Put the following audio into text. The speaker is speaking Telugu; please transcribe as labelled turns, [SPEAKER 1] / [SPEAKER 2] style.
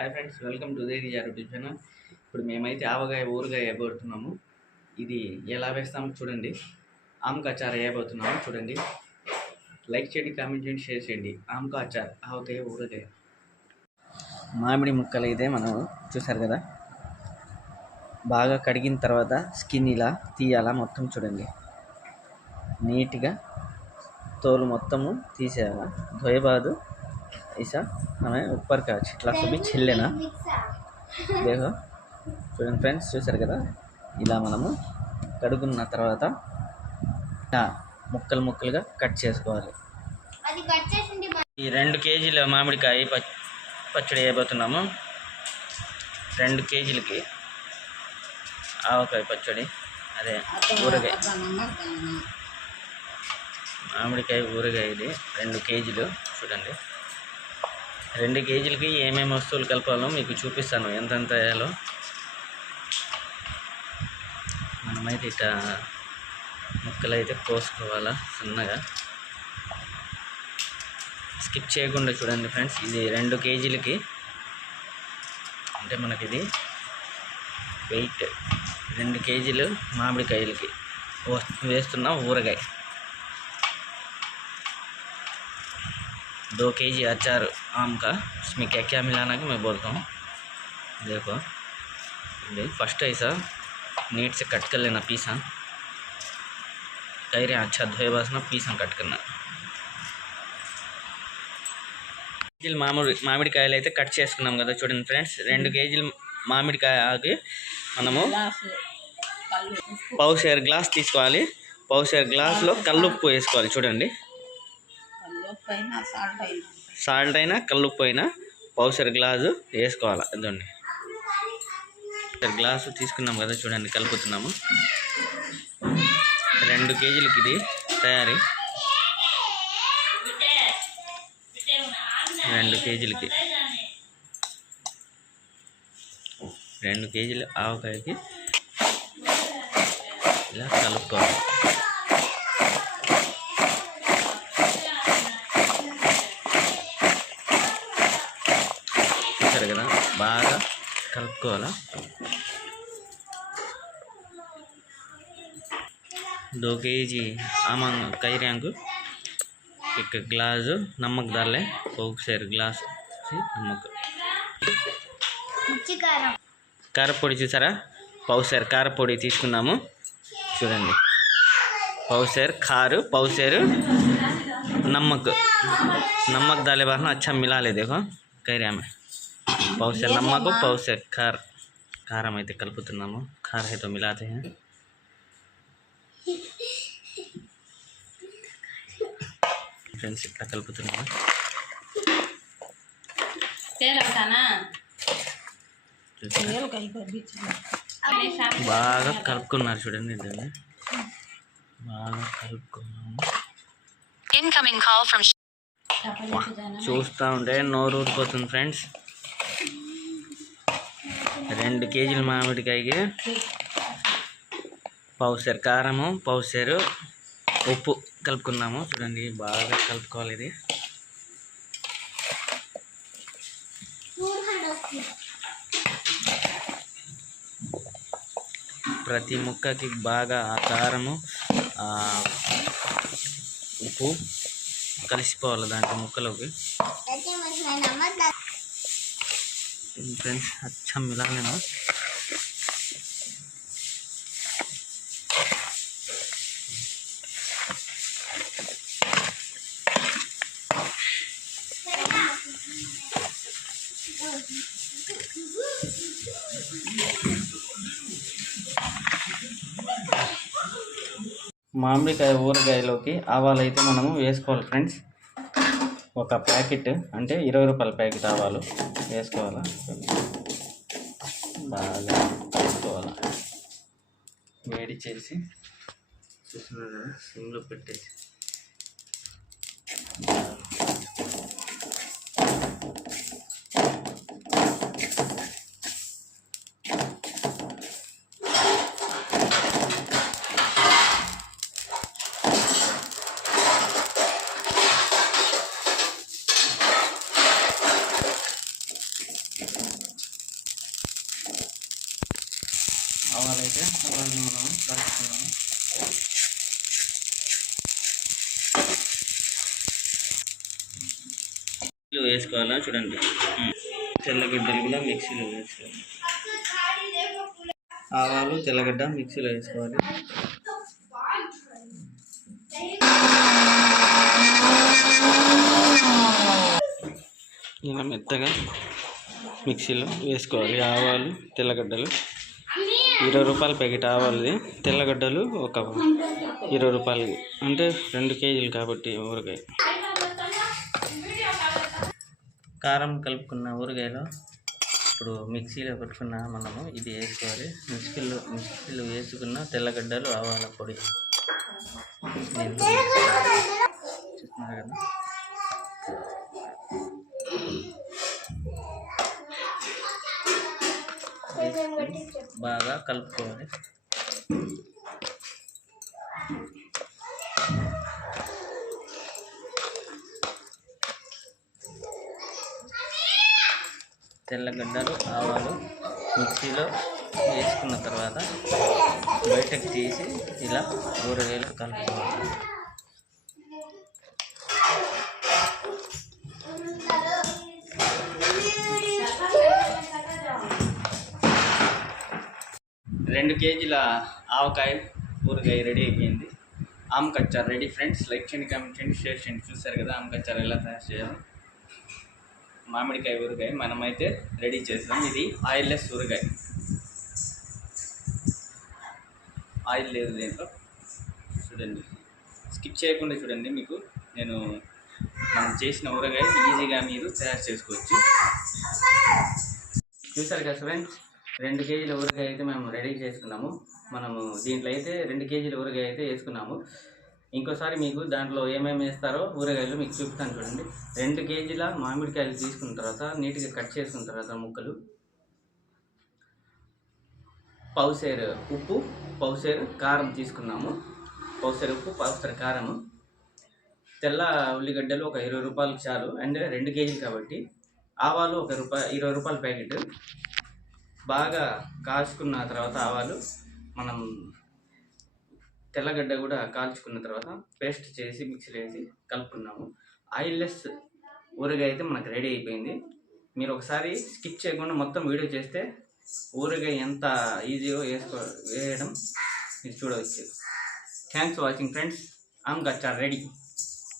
[SPEAKER 1] హాయ్ ఫ్రెండ్స్ వెల్కమ్ టు దేది యూట్యూబ్ ఛానల్ ఇప్పుడు మేమైతే ఆవగాయ ఊరగాయ వేయబోతున్నాము ఇది ఎలా వేస్తామో చూడండి. ఆమ్కా అచార్ వేయబోతున్నాము చూడండి. లైక్ చేయండి కామెంట్ చేయండి షేర్ చేయండి. ఆమ్కా అచార్ ఆవకాయ ఊరగాయ. మామిడి ముక్కలు అయితే మనం చూసారు కదా. బాగా కడిగిన తర్వాత స్కిన్ ఇలా తీయాలా మొత్తం చూడండి. నీట్గా తోలు మొత్తము తీసేయాలా. ధోయబాదు ऐसा हमें ऊपर का చిట్లా సభి చెల్లెనా దేహో చూడండి ఫ్రెండ్స్ చూసారు కదా ఇలా మనము కడుగున్న తర్వాత ఇలా ముక్కలు ముక్కలుగా కట్ చేసుకోవాలి
[SPEAKER 2] అది కట్ చేసింది
[SPEAKER 1] ఈ రెండు కేజీల మామిడికాయ పచ్ పచ్చడి వేయబోతున్నాము రెండు కేజీలకి ఆవకాయ పచ్చడి అదే ఊరగాయ మామిడికాయ ఊరగాయ ఇది రెండు కేజీలు చూడండి రెండు కేజీలకి ఏమేమి వస్తువులు కలపాలో మీకు చూపిస్తాను. ఎంతెంత వేయాలో. మనమైతే ఇట ముక్కలు అయితే కోసుకోవాలా సన్నగా. స్కిప్ చేయకుండా చూడండి ఫ్రెండ్స్ ఇది రెండు కేజీలకి. అంటే మనకి ఇది వెయిట్ రెండు కేజీలు మామిడికాయలకి. వస్- వేస్తున్న ఊరగాయ. दो के जी अचार आम का उसमें क्या क्या मिलाना है मैं बोलता हूँ देखो ये फर्स्ट ऐसा नीट से कट कर लेना पीसा कह रहे हैं अच्छा धोए बस ना पीसा कट करना కేజీలు మామిడి మామిడికాయలు అయితే కట్ చేసుకున్నాం కదా చూడండి ఫ్రెండ్స్ రెండు కేజీలు మామిడికాయకి మనము పౌషేర్ గ్లాస్ తీసుకోవాలి పౌషేర్ గ్లాస్లో కల్లుప్పు వేసుకోవాలి చూడండి సాల్ట్ అయినా కల్లుప్పు అయినా పౌసర్ గ్లాసు వేసుకోవాలి? అదండి గ్లాసు తీసుకున్నాం కదా చూడండి కలుపుతున్నాము. రెండు కేజీలకి ఇది తయారీ. రెండు కేజీలకి. రెండు కేజీలు ఆవకాయకి ఇలా కలుపుకోవాలి. చూసారు కదా బాగా కలుపుకోవాలా दो के जी आमंग कई रैंक एक ग्लास नमक डाले एक शेर ग्लास से नमक
[SPEAKER 2] మిర్చి కారం
[SPEAKER 1] కారపొడి చూసారా పౌసేర్ కారపొడి తీసుకున్నాము చూడండి పౌసేర్ खार पौसेर नमक नमक डाले बाद ना अच्छा मिला ले देखो कह रहे हमें पौसेर नमक पौसेर खार కారం అయితే కలుపుతున్నాము కార్ అయితే మిలాతే हैं ఫ్రెండ్స్ ఇట్లా కలుపుతున్నాము చూసారా? బాగా కలుపుకున్నారు చూడండి దీన్ని బాగా కలుపుకున్నాము
[SPEAKER 3] Incoming call from
[SPEAKER 1] చూస్తూ ఉంటే నోరు ఊరిపోతుంది ఫ్రెండ్స్ రెండు కేజీల మామిడికాయకి పౌసేరు కారము పౌసేరు ఉప్పు కలుపుకున్నాము చూడండి బాగా కలుపుకోవాలి ఇది. ప్రతి ముక్కకి బాగా ఆ కారము ఉప్పు కలిసిపోవాలి దాంట్లో ముక్కలోకి.
[SPEAKER 2] అయితే अच्छा मिला लेना
[SPEAKER 1] ఫ్రెండ్స్ మామిడికాయ ఊరగాయలోకి ఆవాలైతే మనము వేసుకోవాలి ఫ్రెండ్స్ ఒక ప్యాకెట్ అంటే ఇరవై రూపాయల ప్యాకెట్ ఆవాలు వేసుకోవాలా? బాగా కలుపుకోవాలా? వేడి చేసి చూస్తున్నారు? కదా సిమ్లో పెట్టేసి. అయితే అలాగే మనం కలుపుకున్నాము మిక్సీలో వేసుకోవాలా చూడండి. తెల్లగడ్డలు కూడా మిక్సీలో వేసుకోవాలి. ఆవాలు తెల్లగడ్డ మిక్సీలో వేసుకోవాలి. ఇలా మెత్తగా మిక్సీలో వేసుకోవాలి ఆవాలు తెల్లగడ్డలు. ఇరవై రూపాయల ప్యాకెట్ ఆవాలది తెల్లగడ్డలు ఒక ఇరవై రూపాయలకి అంటే రెండు కేజీలు కాబట్టి ఊరగాయ. కారం కలుపుకున్న ఊరగాయలో ఇప్పుడు మిక్సీలో పెట్టుకున్న మనము ఇది వేసుకోవాలి. మిక్సీలో మిక్సీలో వేసుకున్న తెల్లగడ్డలు ఆవాల పొడి. చూస్తున్నారు కదా? వేసుకొని బాగా కలుపుకోవాలి. తెల్లగడ్డలు ఆవాలు మిక్సీలో వేసుకున్న తర్వాత బయటకు తీసి ఇలా ఊరగాయలు కలుపుకోవాలి. రెండు కేజీల ఆవకాయ ఊరగాయ రెడీ అయిపోయింది. ఆమకచ్చారు రెడీ ఫ్రెండ్స్. లైక్ చేయండి కామెంట్ చేయండి షేర్ చేయండి. చూసారు కదా ఆమకచ్చారు ఎలా తయారు చేయాలి. మామిడికాయ ఊరగాయ మనమైతే రెడీ చేస్తాం. ఇది ఆయిల్లెస్ ఊరగాయ. ఆయిల్ లేదు దీంట్లో. చూడండి. స్కిప్ చేయకుండా చూడండి మీకు. నేను మనం చేసిన ఊరగాయ ఈజీగా మీరు తయారు చేసుకోవచ్చు. చూసారు కదా ఫ్రెండ్స్? రెండు కేజీల ఊరగాయ అయితే మేము రెడీ చేసుకున్నాము. మనము దీంట్లో అయితే రెండు కేజీల ఊరగాయ అయితే వేసుకున్నాము. ఇంకోసారి మీకు దాంట్లో ఏమేమి వేస్తారో ఊరగాయలు మీకు చూపుతాను చూడండి. రెండు కేజీల మామిడికాయలు తీసుకున్న తర్వాత నీట్గా కట్ చేసుకున్న తర్వాత ముక్కలు. పౌసేరు ఉప్పు పౌసేరు కారం తీసుకున్నాము. పౌసేరు ఉప్పు పౌసేరు కారము. తెల్ల ఉల్లిగడ్డలు ఒక ఇరవై రూపాయలకు చాలు. అండ్ రెండు కేజీలు కాబట్టి ఆవాలు ఒక రూపాయి ఇరవై రూపాయల ప్యాకెట్. బాగా కాల్చుకున్న తర్వాత ఆవాలు మనం తెల్లగడ్డ కూడా కాల్చుకున్న తర్వాత పేస్ట్ చేసి మిక్సీలో వేసి కలుపుకున్నాము. ఆయిల్లెస్ ఊరగాయ అయితే మనకు రెడీ అయిపోయింది. మీరు ఒకసారి స్కిప్ చేయకుండా మొత్తం వీడియో చేస్తే ఊరగాయ ఎంత ఈజీగా వేసుకో వేయడం మీరు చూడవచ్చు. థ్యాంక్స్ ఫర్ వాచింగ్ ఫ్రెండ్స్ ఆమ్ గచ్చా రెడీ